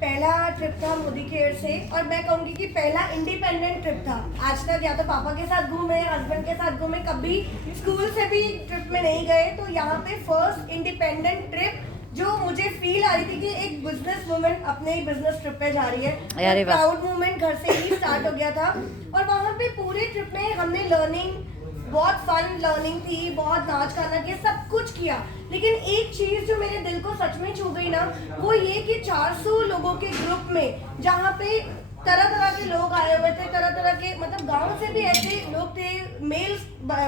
पहला ट्रिप था मोदी केयर से, और मैं कहूँगी कि पहला इंडिपेंडेंट ट्रिप था। आज तक या तो पापा के साथ घूमे, हस्बैंड के साथ घूमे, कभी स्कूल से भी ट्रिप में नहीं गए। तो यहाँ पे फर्स्ट इंडिपेंडेंट ट्रिप जो मुझे फील आ रही थी कि एक बिजनेस वुमन अपने ही बिजनेस ट्रिप पे जा रही है। प्राउड मूवमेंट घर से ही स्टार्ट हो गया था। और वहाँ पे पूरे ट्रिप में हमने बहुत फन लर्निंग थी, बहुत नाच गाना किया, सब कुछ किया। लेकिन एक चीज जो मेरे दिल को सच में छू गई ना, वो ये कि 400 लोगों के ग्रुप में, जहाँ पे तरह तरह के लोग आए हुए थे, तरह तरह के मतलब गांव से भी ऐसे लोग थे, मेल्स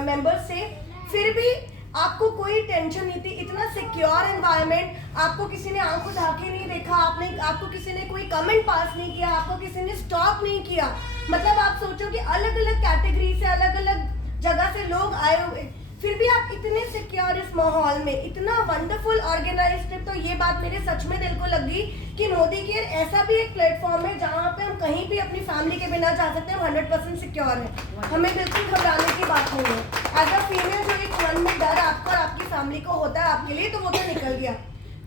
मेंबर्स थे, फिर भी आपको कोई टेंशन नहीं थी। इतना सिक्योर एनवायरनमेंट, आपको किसी ने आंख उठा के नहीं देखा, आपको किसी ने कोई कमेंट पास नहीं किया, आपको किसी ने स्टॉप नहीं किया। मतलब आप सोचो कि अलग अलग कैटेगरी से, अलग अलग जगह से लोग आए हुए, फिर भी आप इतने सिक्योर इस माहौल में, इतना वंडरफुल ऑर्गेनाइज्ड ट्रिप। तो ये बात मेरे सच में दिल को लगी कि मोदी केयर ऐसा भी एक प्लेटफॉर्म है जहाँ पे हम कहीं भी अपनी फैमिली के बिना जा सकते हैं, 100% सिक्योर है, हमें बिल्कुल घबराने की बात नहीं है। एज अ फीमेल जो एक मन में डर आपका और आपकी फैमिली को होता है आपके लिए, तो वो तो निकल गया।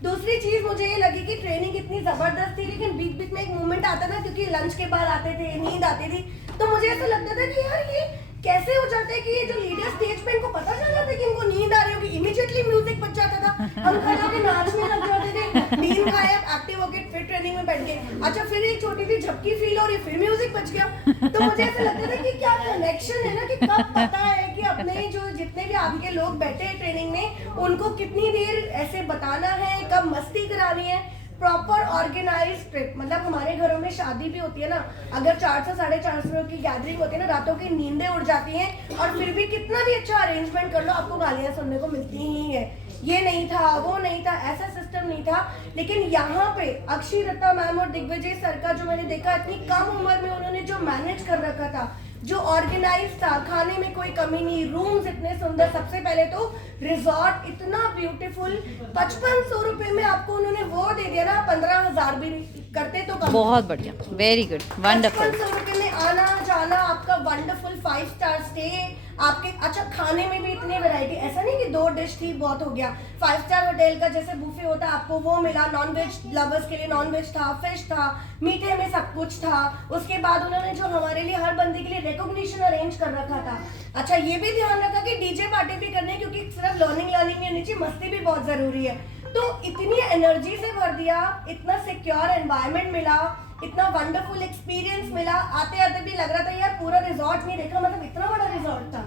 दूसरी चीज मुझे ये लगी कि ट्रेनिंग इतनी जबरदस्त थी, लेकिन बीच बीच में एक मोमेंट आता ना, क्योंकि लंच के बाद आते थे, नींद आती थी, तो मुझे ऐसा लगता था कि यार ये कैसे हो जाता है कि ये जो लीडर स्टेज पे, इनको पता चल जाता है कि इनको नींद आ रही होगी, इमीडिएटली म्यूजिक बज जाता था, हम खड़े होकर नाचने लग जाते थे, नींद गायब, एक्टिव होकर फिर ट्रेनिंग में बैठ गए। अच्छा, फिर एक छोटी सी झपकी फील हो रही, फिर म्यूजिक बज गया। तो मुझे ऐसा लगता था कि क्या कनेक्शन है ना, कि कब पता है कि अपने जो जितने भी आपके लोग बैठे हैं ट्रेनिंग में, उनको कितनी देर ऐसे बताना है, कब मस्ती करानी है। Proper organise trip. मतलब हमारे घरों में शादी भी होती है ना, अगर 400 साढ़े 400 की गैदरिंग होती है ना, रातों की नींदें उड़ जाती हैं, और फिर भी कितना भी अच्छा अरेंजमेंट कर लो, आपको गालियां सुनने को मिलती ही है, ये नहीं था, वो नहीं था, ऐसा सिस्टम नहीं था। लेकिन यहाँ पे अक्षिरता मैम और दिग्विजय सर का जो मैंने देखा, इतनी कम उम्र में उन्होंने जो मैनेज कर रखा था, जो ऑर्गेनाइज था, खाने में कोई कमी नहीं, रूम्स इतने सुंदर, सबसे पहले तो रिजॉर्ट इतना ब्यूटीफुल, 5500 रुपए में आपको उन्होंने वो दे दिया ना, 15,000 भी करते तो कम। बहुत बढ़िया, वेरी गुड, वंडरफुल। 5500 रुपए में आना जाना, आपका वंडरफुल 5 स्टार स्टे, आपके अच्छा खाने में भी इतनी वैरायटी, ऐसा नहीं कि 2 डिश थी बहुत हो गया। 5 स्टार होटल का जैसे बुफे होता है, आपको वो मिला, नॉन वेज लवर्स के लिए नॉन वेज था, फिश था, मीठे में सब कुछ था। उसके बाद उन्होंने जो हमारे लिए हर बंदे के लिए रिकॉग्निशन अरेंज कर रखा था। अच्छा, ये भी ध्यान रखा कि डीजे पार्टी भी करने, क्योंकि सिर्फ लर्निंग नहीं होनी चाहिए, मस्ती भी बहुत जरूरी है। तो इतनी एनर्जी से भर दिया, इतना सिक्योर एनवायरनमेंट मिला, इतना वंडरफुल एक्सपीरियंस मिला। आते आते भी लग रहा था यार पूरा रिजॉर्ट नहीं देखा, मतलब इतना बड़ा रिजॉर्ट था।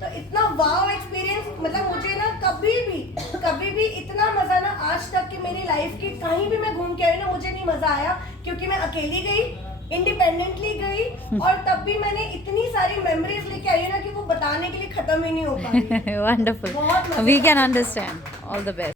तो इतना वाव एक्सपीरियंस, मतलब मुझे ना कभी भी इतना मजा ना आज तक की मेरी लाइफ की कहीं भी मैं घूम के आई ना, मुझे नहीं मजा आया, क्योंकि मैं अकेली गई, इंडिपेंडेंटली गई, और तब भी मैंने इतनी सारी मेमोरीज लेके आई ना कि वो बताने के लिए खत्म ही नहीं हो पाई। Wonderful, we can understand. All the best.